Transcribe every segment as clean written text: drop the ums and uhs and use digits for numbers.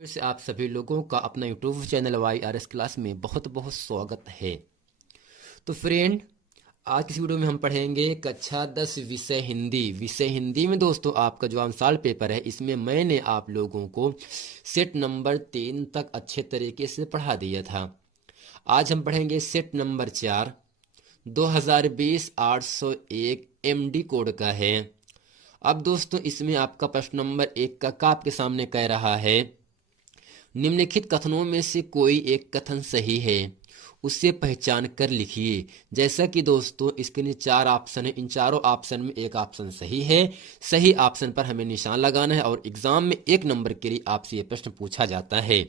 फिर से आप सभी लोगों का अपना यूट्यूब चैनल YRS क्लास में बहुत बहुत स्वागत है। तो फ्रेंड, आज की इस वीडियो में हम पढ़ेंगे कक्षा 10 विषय हिंदी। विषय हिंदी में दोस्तों आपका जो आमसाल पेपर है, इसमें मैंने आप लोगों को सेट नंबर 3 तक अच्छे तरीके से पढ़ा दिया था। आज हम पढ़ेंगे सेट नंबर 4, 2020 801 MD कोड का है। अब दोस्तों इसमें आपका प्रश्न नंबर 1 का आपके सामने कह रहा है, निम्नलिखित कथनों में से कोई एक कथन सही है, उसे पहचान कर लिखिए। जैसा कि दोस्तों इसके लिए 4 ऑप्शन है, इन चारों ऑप्शन में एक ऑप्शन सही है। सही ऑप्शन पर हमें निशान लगाना है और एग्जाम में 1 नंबर के लिए आपसे ये प्रश्न पूछा जाता है।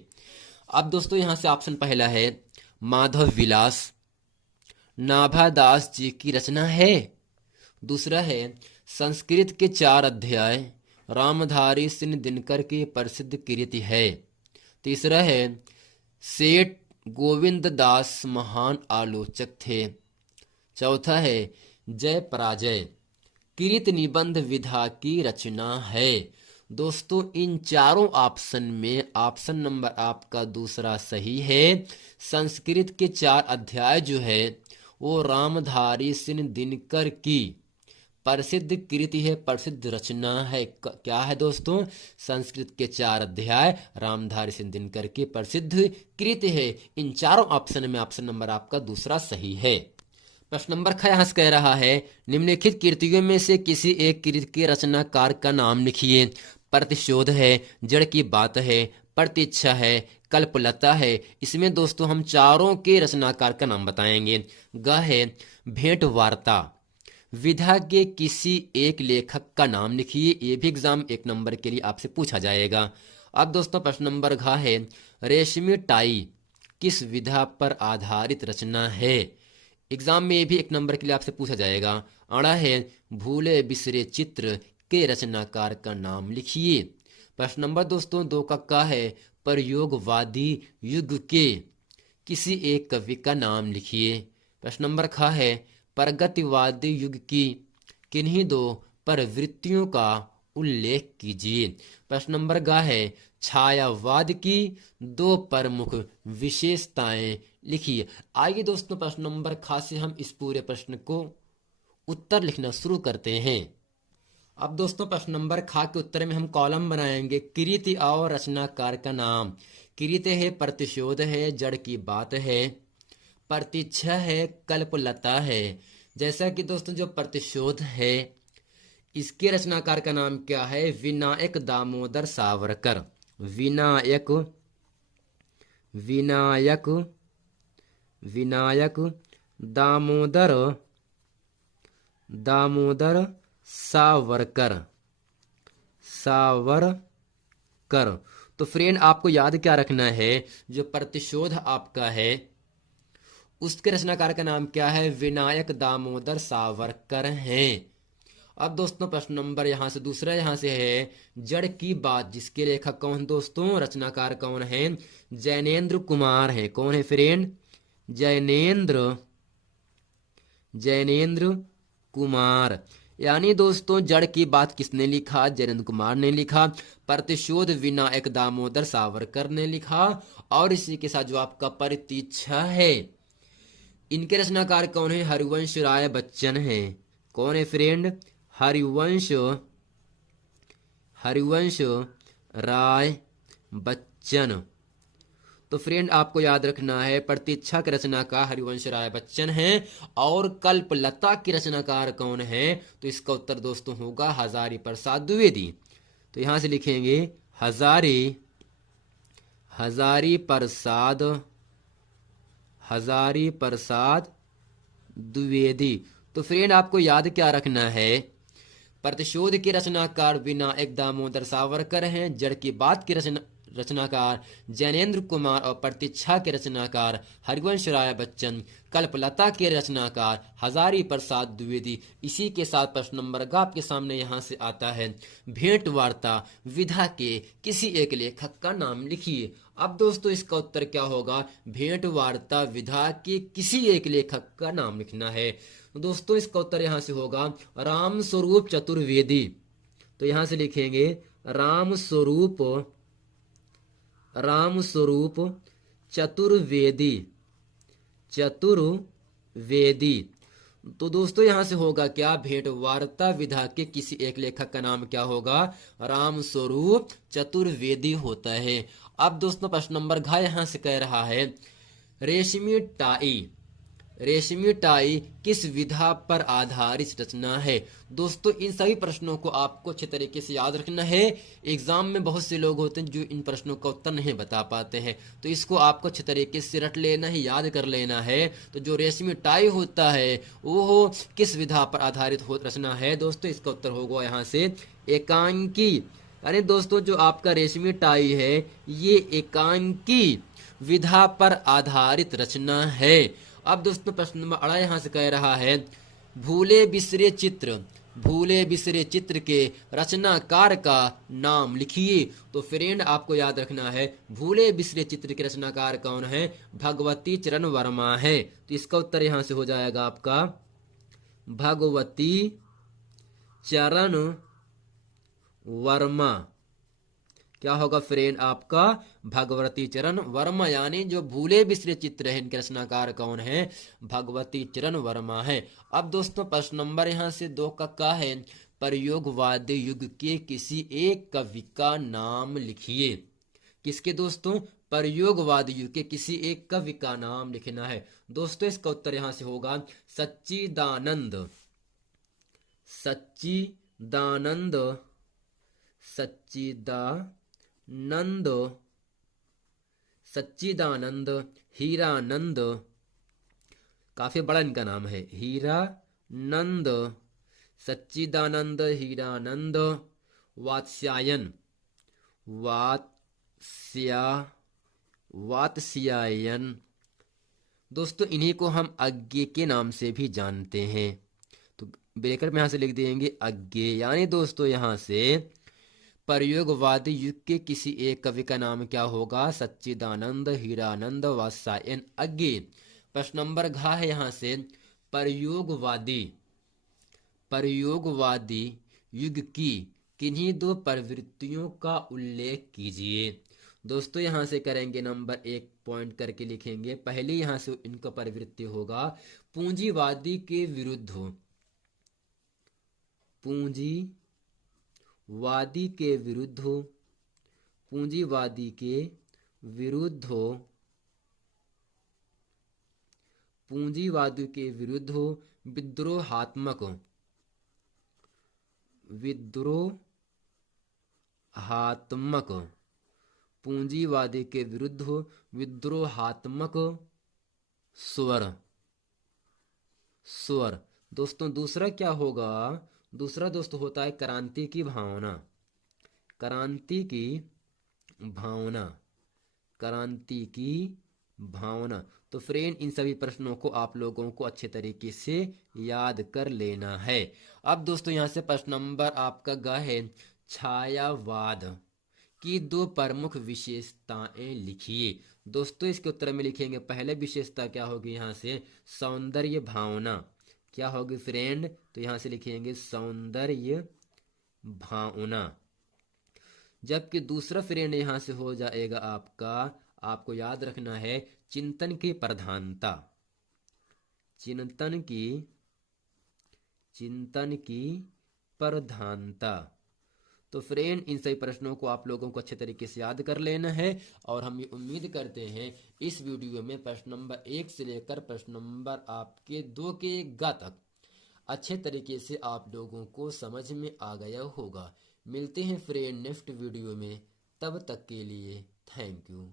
अब दोस्तों यहाँ से ऑप्शन पहला है, माधव विलास नाभादास जी की रचना है। दूसरा है, संस्कृत के 4 अध्याय रामधारी सिंह दिनकर की प्रसिद्ध कृति है। तीसरा है, सेठ गोविंद दास महान आलोचक थे। चौथा है, जय पराजय कृत निबंध विधा की रचना है। दोस्तों इन चारों ऑप्शन में ऑप्शन नंबर आपका दूसरा सही है। संस्कृत के 4 अध्याय जो है वो रामधारी सिंह दिनकर की प्रसिद्ध कृति है, प्रसिद्ध रचना है। क्या है दोस्तों? संस्कृत के 4 अध्याय रामधारी सिंह दिनकर की प्रसिद्ध कृति है। इन चारों ऑप्शन में ऑप्शन नंबर आपका दूसरा सही है। प्रश्न नंबर ख यहाँ से कह रहा है, निम्नलिखित कृतियों में से किसी एक कृति के रचनाकार का नाम लिखिए। प्रतिशोध है, जड़ की बात है, प्रतीक्षा है, कल्पलता है। इसमें दोस्तों हम चारों के रचनाकार का नाम बताएंगे। ग है, भेंट वार्ता विधा के किसी एक लेखक का नाम लिखिए। ये भी एग्जाम 1 नंबर के लिए आपसे पूछा जाएगा। अब दोस्तों प्रश्न नंबर घ है, रेशमी टाई किस विधा पर आधारित रचना है। एग्जाम में ये भी 1 नंबर के लिए आपसे पूछा जाएगा। अड़ा है, भूले बिसरे चित्र के रचनाकार का नाम लिखिए। प्रश्न नंबर दोस्तों 2 का है, प्रयोगवादी युग के किसी एक कवि का नाम लिखिए। प्रश्न नंबर ख है, प्रगतिवादी युग की किन्हीं 2 प्रवृत्तियों का उल्लेख कीजिए। प्रश्न नंबर ग है, छायावाद की 2 प्रमुख विशेषताएं लिखिए। आइए दोस्तों प्रश्न नंबर ख से हम इस पूरे प्रश्न को उत्तर लिखना शुरू करते हैं। अब दोस्तों प्रश्न नंबर ख के उत्तर में हम कॉलम बनाएंगे। कृति और रचनाकार का नाम। कृति है, प्रतिशोध है, जड़ की बात है, प्रतीक्षा है, कल्पलता है। जैसा कि दोस्तों जो प्रतिशोध है, इसके रचनाकार का नाम क्या है? विनायक दामोदर सावरकर। विनायक विनायक विनायक दामोदर दामोदर सावरकर सावरकर। तो फ्रेंड आपको याद क्या रखना है, जो प्रतिशोध आपका है उसके रचनाकार का नाम क्या है? विनायक दामोदर सावरकर हैं। अब दोस्तों प्रश्न नंबर यहाँ से दूसरा यहाँ से है, जड़ की बात जिसके लेखक कौन दोस्तों, रचनाकार कौन है? जैनेन्द्र कुमार है। कौन है फ्रेंड? जैनेन्द्र कुमार। यानी दोस्तों जड़ की बात किसने लिखा? जैनेन्द्र कुमार ने लिखा। प्रतिशोध विनायक दामोदर सावरकर ने लिखा। और इसी के साथ जो आपका प्रतीक्षा है, इनके रचनाकार कौन है? हरिवंश राय बच्चन है। कौन है फ्रेंड? हरिवंश राय बच्चन। तो फ्रेंड आपको याद रखना है, प्रतीक्षा के रचनाकार हरिवंश राय बच्चन हैं। और कल्पलता की रचनाकार कौन है? तो इसका उत्तर दोस्तों होगा हजारी प्रसाद द्विवेदी। तो यहां से लिखेंगे हजारी प्रसाद द्विवेदी। तो फ्रेंड आपको याद क्या रखना है, प्रतिशोध के रचनाकार विनायक दामोदर सावरकर हैं, जड़ की बात के रचनाकार जैनेन्द्र कुमार और प्रतीक्षा के रचनाकार हरिवंश राय बच्चन, कल्पलता के रचनाकार हजारी प्रसाद द्विवेदी। इसी के साथ प्रश्न नंबर ग आपके सामने यहाँ से आता है, भेंट वार्ता विधा के किसी एक लेखक का नाम लिखिए। अब दोस्तों इसका उत्तर क्या होगा? भेंट वार्ता विधा के किसी एक लेखक का नाम लिखना है। दोस्तों इसका उत्तर यहाँ से होगा राम स्वरूप चतुर्वेदी। तो यहाँ से लिखेंगे राम स्वरूप राम स्वरूप चतुर्वेदी। चतुर्वेदी। तो दोस्तों यहां से होगा क्या, भेंट वार्ता विधा के किसी एक लेखक का नाम क्या होगा, राम स्वरूप चतुर्वेदी होता है। अब दोस्तों प्रश्न नंबर घ यहां से कह रहा है, रेशमी टाई। रेशमी टाई किस विधा पर आधारित रचना है। दोस्तों इन सभी प्रश्नों को आपको अच्छे तरीके से याद रखना है। एग्जाम में बहुत से लोग होते हैं जो इन प्रश्नों का उत्तर नहीं बता पाते हैं, तो इसको आपको अच्छे तरीके से रट लेना है, याद कर लेना है। तो जो रेशमी टाई होता है वो किस विधा पर आधारित रचना है। दोस्तों इसका उत्तर होगा यहाँ से एकांकी। यानी दोस्तों जो आपका रेशमी टाई है ये एकांकी विधा पर आधारित रचना है। अब दोस्तों प्रश्न नंबर 8 यहां से कह रहा है, भूले बिसरे चित्र। भूले बिसरे चित्र के रचनाकार का नाम लिखिए। तो फ्रेंड आपको याद रखना है, भूले बिसरे चित्र के रचनाकार कौन है, भगवती चरण वर्मा है। तो इसका उत्तर यहां से हो जाएगा आपका भगवती चरण वर्मा। क्या होगा फ्रेंड आपका, भगवती चरण वर्मा। यानी जो भूले बिसरे चित्र है इनके रचनाकार कौन है, भगवती चरण वर्मा है। अब दोस्तों प्रश्न नंबर यहां से 2 का है, प्रयोगवादी युग के किसी एक कवि का नाम लिखिए। किसके दोस्तों, प्रयोगवादी युग के किसी एक कवि का नाम लिखना है। दोस्तों इसका उत्तर यहां से होगा सच्चिदानंद। सच्चिदानंद। सच्चिदानंद। सच्चिदानंद हीरानंद। काफी बड़ा इनका नाम है, हीरानंद। सच्चिदानंद हीरानंद वात्स्यायन। वात्स्यायन। दोस्तों इन्हीं को हम अज्ञे के नाम से भी जानते हैं। तो ब्रैकेट में यहां से लिख देंगे अज्ञे। यानी दोस्तों यहां से प्रयोगवादी युग के किसी एक कवि का नाम क्या होगा, सच्चिदानंद हीरानंद वात्स्यायन अज्ञे। प्रश्न नंबर घ है यहां से, प्रयोगवादी प्रयोगवादी युग की किन्हीं 2 प्रवृत्तियों का उल्लेख कीजिए। दोस्तों यहां से करेंगे नंबर 1 पॉइंट करके लिखेंगे। पहली यहां से इनका प्रवृत्ति होगा पूंजीवादी के विरुद्ध। पूंजीवादी के विरुद्ध। पूंजीवादी के विरुद्ध। पूंजीवादी के विरुद्ध विद्रोहात्मक। विद्रोहात्मक। पूंजीवादी के विरुद्ध विद्रोहात्मक स्वर। दोस्तों दूसरा क्या होगा, दूसरा दोस्तों होता है क्रांति की भावना। क्रांति की भावना। क्रांति की भावना। तो फ्रेंड इन सभी प्रश्नों को आप लोगों को अच्छे तरीके से याद कर लेना है। अब दोस्तों यहां से प्रश्न नंबर आपका ग है, छायावाद की 2 प्रमुख विशेषताएं लिखिए। दोस्तों इसके उत्तर में लिखेंगे, पहले विशेषता क्या होगी यहां से, सौंदर्य भावना। क्या होगी फ्रेंड, तो यहां से लिखेंगे सौंदर्य भावना। जबकि दूसरा फ्रेंड यहां से हो जाएगा आपका, आपको याद रखना है चिंतन की प्रधानता। चिंतन की प्रधानता। तो फ्रेंड इन सभी प्रश्नों को आप लोगों को अच्छे तरीके से याद कर लेना है। और हम ये उम्मीद करते हैं इस वीडियो में प्रश्न नंबर 1 से लेकर प्रश्न नंबर आपके 2 के ग तक अच्छे तरीके से आप लोगों को समझ में आ गया होगा। मिलते हैं फ्रेंड नेक्स्ट वीडियो में, तब तक के लिए थैंक यू।